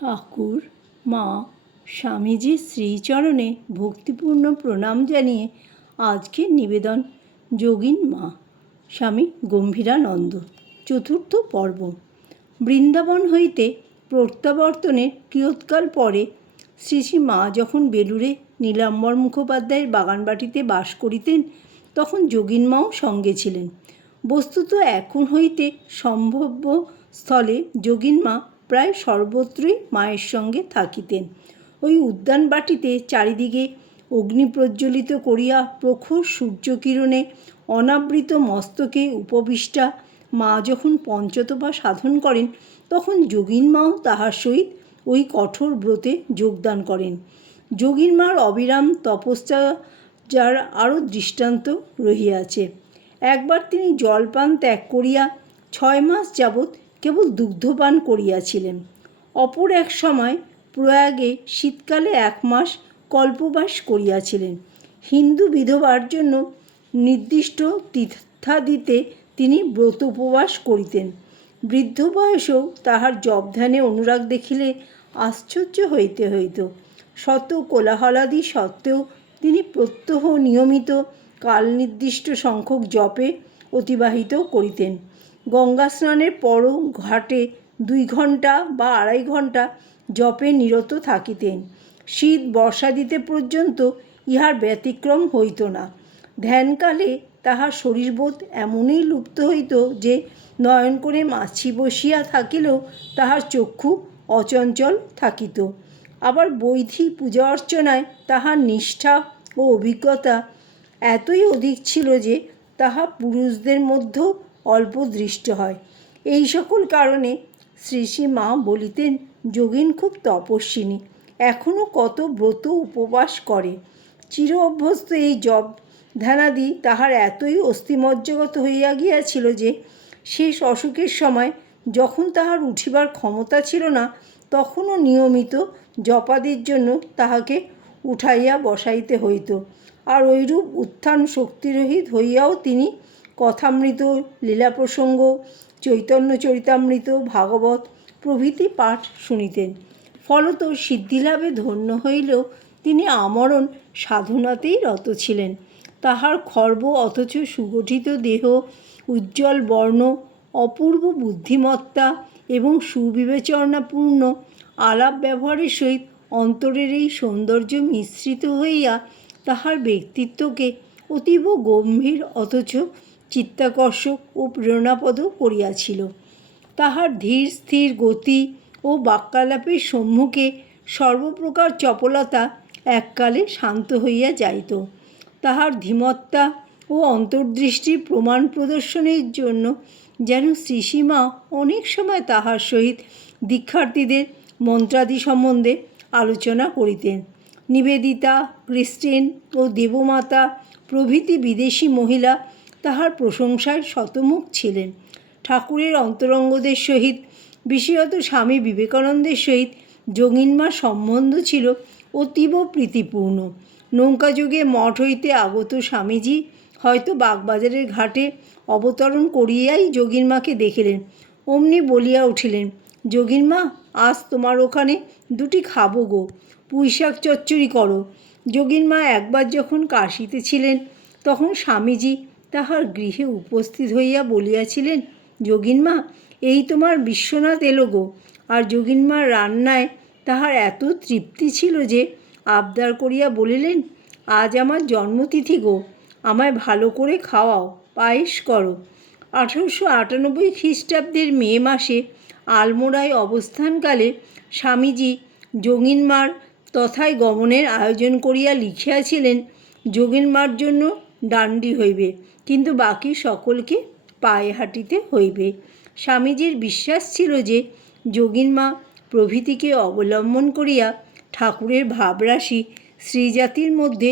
ঠাকুর, মা স্বামীজির শ্রীচরণে ভক্তিপূর্ণ প্রণাম জানিয়ে আজকের নিবেদন, যোগিন মা, স্বামী গম্ভীরানন্দ, চতুর্থ পর্ব। বৃন্দাবন হইতে প্রত্যাবর্তনের কিয়ৎকাল পরে শ্রী শ্রী মা যখন বেলুড়ে নীলাম্বর মুখোপাধ্যায়ের বাগানবাটিতে বাস করিতেন, তখন যোগিন মাও সঙ্গে ছিলেন। বস্তুত এখন হইতে সম্ভব্য স্থলে যোগিন মা প্রায় সর্বত্রই মায়ের সঙ্গে থাকিতেন। ওই উদ্যানবাটিতে চারিদিকে অগ্নি প্রজ্বলিত করিয়া প্রখর সূর্যকিরণে অনাবৃত মস্তকে উপবিষ্টা মা যখন পঞ্চতপা সাধন করেন, তখন যোগিন মাও তাহার সহিত ওই কঠোর ব্রতে যোগদান করেন। যোগীর মার অবিরাম তপস্যা যার আরও দৃষ্টান্ত রহিয়াছে। একবার তিনি জলপান ত্যাগ করিয়া ছয় মাস যাবৎ কেবল দুগ্ধপান করিয়াছিলেন। অপর এক সময় প্রয়াগে শীতকালে এক মাস কল্পবাস করিয়াছিলেন। হিন্দু বিধবার জন্য নির্দিষ্ট তীর্থাদিতে তিনি ব্রত উপবাস করিতেন। বৃদ্ধ বয়সেও তাহার জবধানে অনুরাগ দেখিলে আশ্চর্য হইতে হইত। শত কোলাহলাদি সত্ত্বেও তিনি প্রত্যহ নিয়মিত কাল নির্দিষ্ট সংখ্যক জপে অতিবাহিত করিতেন। গঙ্গা স্নানের পরও ঘাটে দুই ঘণ্টা বা আড়াই ঘণ্টা জপে নিরত থাকিতেন। শীত বর্ষা দিতে পর্যন্ত ইহার ব্যতিক্রম হইত না। ধ্যানকালে তাহার শরীরবোধ এমনই লুপ্ত হইত যে, নয়ন করে মাছি বসিয়া থাকিলেও তাহার চক্ষু অচঞ্চল থাকিত। আবার বৈধি পূজা অর্চনায় তাহার নিষ্ঠা ও অভিজ্ঞতা এতই অধিক ছিল যে, তাহা পুরুষদের মধ্যেও অল্প দৃষ্ট হয়। এই সকল কারণে শ্রী শ্রী মা বলিতেন, যোগিন খুব তপস্বিনী এখনও কত ব্রত উপবাস করে। চির অভ্যস্ত এই জব ধ্যানাদি তাহার এতই অস্থিমজ্জগত হইয়া গিয়াছিল যে, শেষ অসুখের সময় যখন তাহার উঠিবার ক্ষমতা ছিল না, তখনও নিয়মিত জপাদির জন্য তাহাকে উঠাইয়া বসাইতে হইত। আর ওইরূপ উত্থান শক্তিরহিত হইয়াও তিনি কথামৃত লীলা প্রসঙ্গ চৈতন্য চরিতামৃত, ভাগবত প্রভৃতি পাঠ শুনিতেন। ফলত সিদ্ধিলাভে ধন্য হইলেও তিনি আমরণ সাধনাতেই রত ছিলেন। তাহার খর্ব অথচ সুগঠিত দেহ, উজ্জ্বল বর্ণ, অপূর্ব বুদ্ধিমত্তা এবং সুবিবেচনাপূর্ণ আলাপ ব্যবহারের সহিত অন্তরের এই সৌন্দর্য মিশ্রিত হইয়া তাহার ব্যক্তিত্বকে অতীব গম্ভীর অথচ চিত্তাকর্ষক ও প্রেরণাপদ করিয়াছিল তাহার ধীর স্থির গতি ও বাক্যালাপের সম্মুখে সর্বপ্রকার চপলতা এককালে শান্ত হইয়া যাইত। তাহার ধীমত্তা ও অন্তর্দৃষ্টির প্রমাণ প্রদর্শনের জন্য যেন শ্রীসীমা অনেক সময় তাহার সহিত দীক্ষার্থীদের মন্ত্রাদি সম্বন্ধে আলোচনা করিতেন। নিবেদিতা ক্রিস্টেন ও দেবমাতা প্রভৃতি বিদেশি মহিলা তাহার প্রশংসায় শতমুখ ছিলেন। ঠাকুরের অন্তরঙ্গদের সহিত, বিশেষত স্বামী বিবেকানন্দের সহিত যোগিনমার সম্বন্ধ ছিল অতীব প্রীতিপূর্ণ। নৌকাযুগে মঠ হইতে আগত স্বামীজি হয়তো বাগবাজারের ঘাটে অবতরণ করিয়াই যোগিনমাকে দেখিলেন। অমনি বলিয়া উঠিলেন যোগিনমা আজ তোমার ওখানে দুটি খাব গো, পুঁইশাক চচ্চড়ি করো। যোগিনমা একবার যখন কাশিতে ছিলেন, তখন স্বামীজি তাহার গৃহে উপস্থিত হইয়া বলিয়াছিলেন, যোগিনমা, এই তোমার বিশ্বনাথ এলো গো। আর যোগিনমার রান্নায় তাহার এত তৃপ্তি ছিল যে আবদার করিয়া বলিলেন, আজ আমার জন্মতিথি গো, আমায় ভালো করে খাওয়াও, পায়েস করো। আঠারোশো আটানব্বই খ্রিস্টাব্দের মে মাসে আলমোড়ায় অবস্থানকালে স্বামীজি যোগিনমার তথায় গমনের আয়োজন করিয়া লিখিয়াছিলেন, যোগিনমার জন্য ডান্ডি হইবে, কিন্তু বাকি সকলকে পায়ে হাঁটিতে হইবে। স্বামীজির বিশ্বাস ছিল যে যোগিনমা প্রভৃতিকে অবলম্বন করিয়া ঠাকুরের ভাবরাশি শ্রীজাতির মধ্যে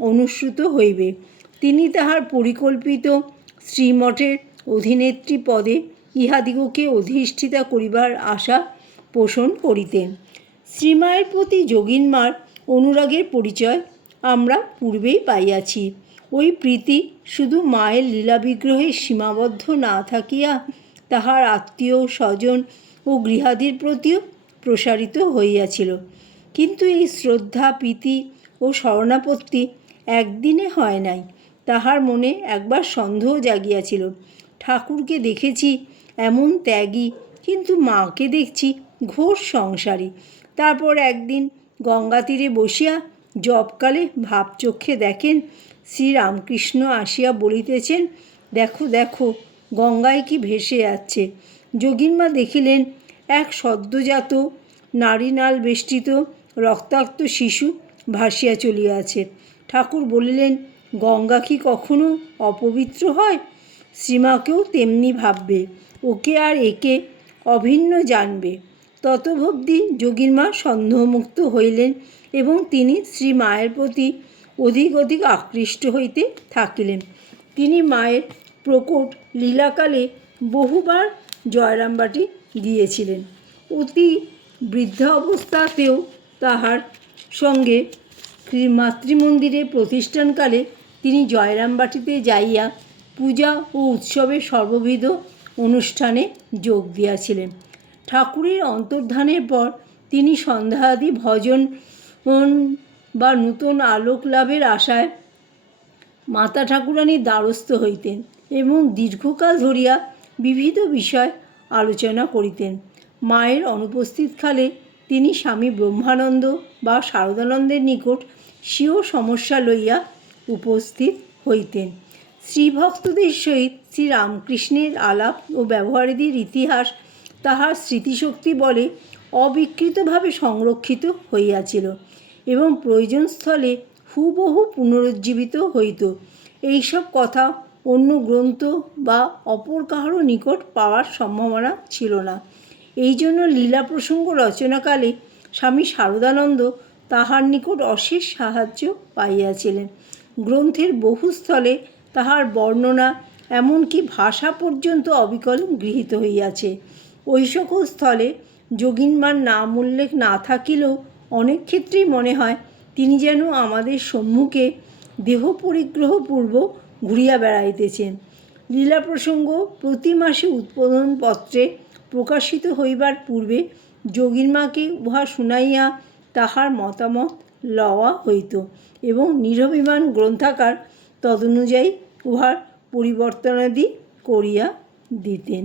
অনুসৃত হইবে। তিনি তাহার পরিকল্পিত শ্রীমঠের অধিনেত্রী পদে ইহাদিগকে অধিষ্ঠিতা করিবার আশা পোষণ করিতেন। শ্রীমায়ের প্রতি যোগিনমার অনুরাগের পরিচয় আমরা পূর্বেই পাইয়াছি। ওই প্রীতি শুধু মায়ের লীলা বিগ্রহে সীমাবদ্ধ না থাকিয়া তাহার আত্মীয়, স্বজন ও গৃহাদির প্রতিও প্রসারিত হইয়াছিল। কিন্তু এই শ্রদ্ধা, প্রীতি ও শরণাপত্তি একদিনে হয় নাই, তাহার মনে একবার সন্দেহ জাগিয়াছিল। ঠাকুরকে দেখেছি এমন ত্যাগী, কিন্তু মাকে দেখছি ঘোর সংসারী। তারপর একদিন গঙ্গা তীরে বসিয়া জপকালে ভাবচক্ষে দেখেন, শ্রীরামকৃষ্ণ আসিয়া বলিতেছেন, দেখো দেখো, গঙ্গায় কি ভেসে যাচ্ছে। যোগিনমা দেখিলেন, এক সদ্যজাত নারীনাল বেষ্টিত রক্তাক্ত শিশু ভাসিয়া চলিয়াছে। ঠাকুর বলিলেন, গঙ্গা কি কখনো অপবিত্র হয়? শ্রীমাকেও তেমনি ভাববে। ওকে আর একে অভিন্ন জানবে। ততভব্দি যোগীর মা সন্দেহমুক্ত হইলেন এবং তিনি শ্রী মায়ের প্রতি অধিক অধিক আকৃষ্ট হইতে থাকিলেন। তিনি মায়ের প্রকট লীলাকালে বহুবার জয়রামবাটি গিয়েছিলেন অতি বৃদ্ধা অবস্থাতেও তাহার সঙ্গে মাতৃমন্দিরে প্রতিষ্ঠানকালে তিনি জয়রামবাটিতে যাইয়া পূজা ও উৎসবের সর্ববিধ অনুষ্ঠানে যোগ দিয়াছিলেন। ঠাকুরের অন্তর্ধানের পর তিনি সন্ধ্যাদি ভজন বা নূতন আলোক লাভের আশায় মাতা ঠাকুরানীর দ্বারস্থ হইতেন এবং দীর্ঘকাল ধরিয়া বিবিধ বিষয় আলোচনা করিতেন। মায়ের অনুপস্থিতকালে তিনি স্বামী ব্রহ্মানন্দ বা শারদানন্দের নিকট স্বীয় সমস্যা লইয়া উপস্থিত হইতেন। শ্রীভক্তদের সহিত শ্রীরামকৃষ্ণের আলাপ ও ব্যবহারাদির ইতিহাস তাহার স্মৃতিশক্তি বলে অবিকৃতভাবে সংরক্ষিত হইয়াছিল এবং প্রয়োজনস্থলে হুবহু পুনরুজ্জীবিত হইত। এইসব কথা অন্য গ্রন্থ বা অপর কাহারও নিকট পাওয়ার সম্ভাবনা ছিল না। এই জন্য লীলা প্রসঙ্গ রচনাকালে স্বামী শারদানন্দ তাহার নিকট অশেষ সাহায্য পাইয়াছিলেন। গ্রন্থের বহু স্থলে তাহার বর্ণনা এমনকি ভাষা পর্যন্ত অবিকল গৃহীত হইয়াছে। ওই সকল স্থলে যোগিনমার নাম উল্লেখ না থাকিলেও অনেক ক্ষেত্রেই মনে হয় তিনি যেন আমাদের সম্মুখে দেহ পরিগ্রহপূর্বক ঘুরিয়া বেড়াইতেছেন। লীলা প্রসঙ্গ প্রতি মাসে উদ্বোধন পত্রে প্রকাশিত হইবার পূর্বে যোগিনমাকে উহা শুনাইয়া তাহার মতামত লওয়া হইত এবং নিরভিমান গ্রন্থাকার তদনুযায়ী উহার পরিবর্তনাদি করিয়া দিতেন।